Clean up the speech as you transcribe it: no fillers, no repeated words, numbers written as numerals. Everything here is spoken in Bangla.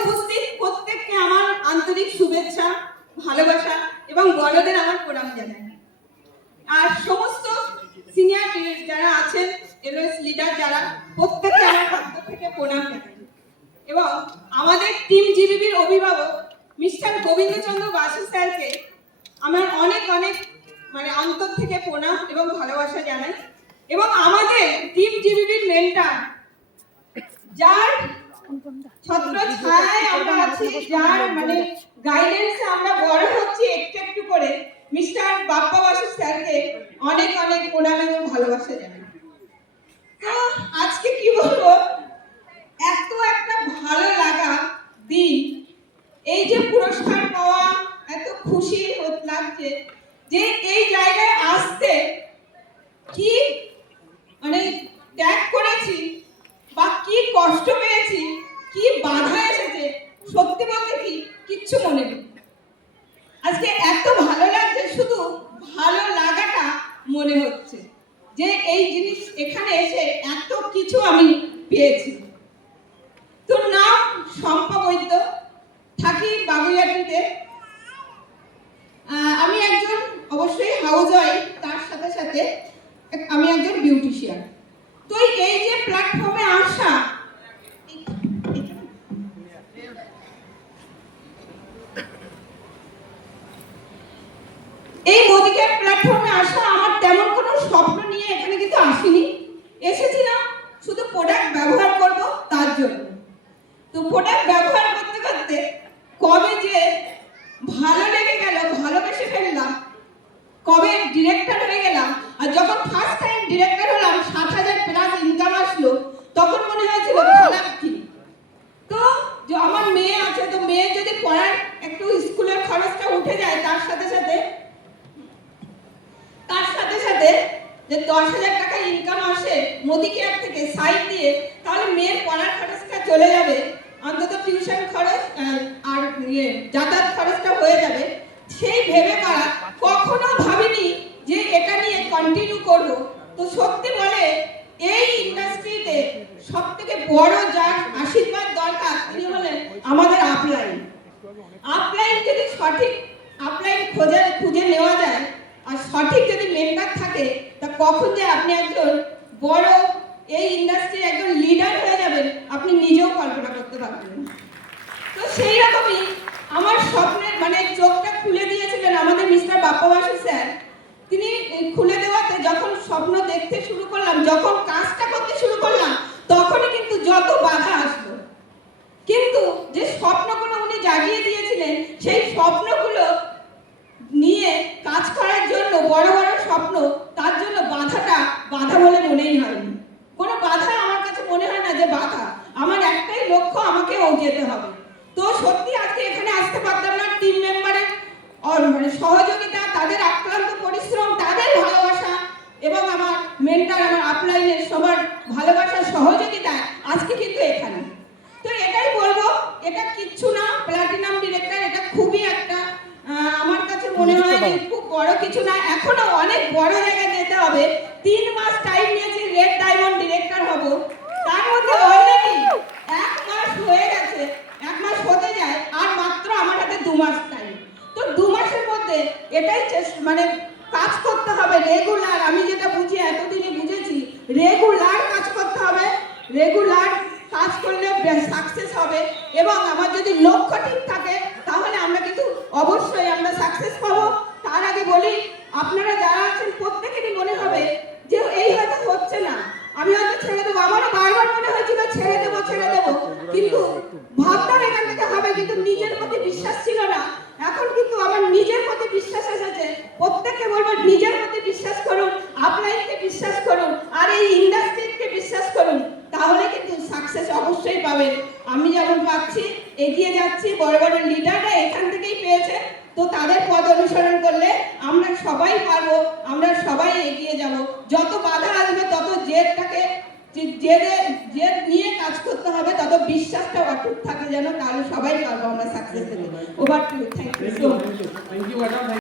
উপস্থিত প্রত্যেককে আমার আন্তরিক শুভেচ্ছা, ভালোবাসা এবং বড়দের আমার প্রণাম জানাই। আর সমস্ত সিনিয়র যারা আছেন, এলওএস লিডার যারা, প্রত্যেককে আমার পক্ষ থেকে প্রণাম জানাই। এবং আমাদের টিম জিবিবির অভিভাবক মিস্টার গোবিন্দচন্দ্র বাসু স্যারকে আমার অনেক অনেক অন্তর থেকে প্রণাম এবং ভালোবাসা জানাই। এবং আমাদের টিম জিবিবির মেন্টর, যার ছত্র ছায়ায় আমরা আছি, যার গাইডেন্সে আমরা বড় হচ্ছি একটু একটু করে, মিস্টার বাপ্পা বাসু স্যারকে অনেক অনেক প্রণাম এবং ভালোবাসা জানাই। তো আজকে কি বলবো, এত একটা ভালো লাগা দিন, এই যে পুরস্কার পাওয়া, এত খুশি লাগছে যে এই জায়গায় আসতে কি ত্যাগ করেছি বা কি কষ্ট পেয়েছি, কি বাধা এসেছে, সত্যি বলতে কি কিচ্ছু মনে নেই। আজকে এত ভালো লাগছে, শুধু ভালো লাগাটা মনে হচ্ছে যে এই জিনিস এখানে এসে এত কিছু আমি পেয়েছি। তোর নাম শম্পা বৈদ্য, থাকি বাগুইয়াটিতে। আমি একজন অবশ্যই হাউস ওয়াইফ, তার সাথে সাথে আমি একজন বিউটিশিয়ান। তো এই যে প্ল্যাটফর্মে আসা, এই মোদিকের প্ল্যাটফর্মে আসা আমার তেমন কোনো স্বপ্ন নিয়ে এখানে কিন্তু আসিনি। এসেছিলাম শুধু প্রোডাক্ট ব্যবহার করব তার জন্য। তো প্রোডাক্ট ব্যবহার করতে করতে কবে যে ভালো লেগে গেল, ভালোবেসে ফেললাম, কবে ডিরেক্টর হয়ে গেলাম। আর যখন ফার্স্ট টাইম ডিরেক্টর হলাম, 7,000 প্লাস ইনকাম আসলো, তখন মনে হয়েছিল খারাপ কি। তো আমার মেয়ে আছে, তো মেয়ের যদি পড়ার একটু স্কুলের খরচটা উঠে যায়, তার সাথে সাথে যে 10,000 টাকা ইনকাম আসে মোদি কেয়ার থেকে সাইড দিয়ে, তাহলে মেয়ের পড়ার খরচটা চলে যাবে, অন্তত টিউশন খরচ আর যাতায়াত খরচটা হয়ে যাবে। সেই ভেবে করা, কখনো ভাবিনি যে এটা নিয়ে কন্টিনিউ করব। তো সত্যি বলে এই ইন্ডাস্ট্রিতে সবথেকে বড় যার আশীর্বাদ দরকার, তিনি হলেন আমাদের আপলাইন। আপলাইন যদি সঠিক আপলাইন খুঁজে নেওয়া যায়, আর সঠিক যদি মেন্টর থাকে, তা কখন যে আপনি একজন বড় এই ইন্ডাস্ট্রির একজন লিডার হয়ে যাবেন, আপনি নিজেও কল্পনা করতে পারবেন। তো সেই রকমই আমার স্বপ্নের চোখটা খুলে দিয়েছিলেন আমাদের মিস্টার বাপ্পা বাসু স্যার। তিনি খুলে দেওয়াতে যখন স্বপ্ন দেখতে শুরু করলাম, যখন কাজটা করতে শুরু করলাম, তখনই কিন্তু যত বাধা আসলো। কিন্তু যে স্বপ্নগুলো উনি জাগিয়ে দিয়েছিলেন, সেই স্বপ্নগুলো নিয়ে কাজ করার জন্য, বড় বড় স্বপ্ন, তার জন্য বাধা বলে মনেই হয়নি। কোনো বাধা আমার কাছে মনে হয় না যে বাধা। আমার একটাই লক্ষ্য, আমাকেও যেতে হবে। তো সত্যি আজকে এখানে আসতে পারতাম না। টিম মেম্বারের সহযোগিতা, তাদের আক্রান্ত পরিশ্রম, তাদের ভালোবাসা এবং আমার মেন্টর, আমার আপলাইনের সবার ভালোবাসা, সহযোগিতা আজকে কিন্তু এখানে। তো এটাই বলবো, এটা কিচ্ছু না প্ল্যাটিনাম ডিরেক্টর, এটা খুবই একটা আমার কাছে মনে হয় যে খুব বড় কিছু না। এখনো অনেক বড় জায়গায় যেতে হবে। 3 মাস টাইম নিয়েছি রেড ডায়মন্ড ডিরেক্টর হব। তার মধ্যে অলরেডি 1 মাস হয়ে গেছে, 1 মাস হতে যায়, আর মাত্র আমার হাতে 2 মাস টাইম। তো 2 মাসের মধ্যে এটাই কাজ করতে হবে রেগুলার। আমি যেটা বুঝি, এতদিনে বুঝেছি, রেগুলার কাজ করতে হবে। রেগুলার কাজ করলে সাকসেস হবে। এবং আমার যদি লক্ষ্য ঠিক থাকে, তাহলে আমরা কিন্তু অবশ্যই আমরা সাকসেস পাবো। তার আগে বলি, আপনারা যারা আছেন প্রত্যেকেরই মনে হবে যে এই হয়তো হচ্ছে না, আমি হয়তো ছেড়ে দেবো। আমারও বারবার মনে হয়েছিল ছেড়ে দেবো, কিন্তু ভাবতাম এখান থেকে হবে, কিন্তু নিজের প্রতি বিশ্বাস ছিল না। এখন কিন্তু আমার নিজের প্রতি বিশ্বাস এসেছে। প্রত্যেককে বলবো, নিজের প্রতি বিশ্বাস করুন, আপলাইনকে বিশ্বাস করুন, আর এই ইন্ডাস্ট্রিকে বিশ্বাস করুন, তাহলে কিন্তু সাকসেস অবশ্যই পাবেন। আমি যেমন পাচ্ছি, এগিয়ে যাচ্ছি, বড় বড় লিডাররা এখান থেকেই পেয়েছে। তো তাদের পথ অনুসরণ করলে আমরা সবাই পারবো, আমরা সবাই এগিয়ে যাব। যত বাধা আসবে, তত জেদ নিয়ে কাজ করতে হবে, তত বিশ্বাসটা অটুট থাকে যেন, তাহলে সবাই পারবো আমরা সাকসেস পেতে। Over to you. Thank you so much.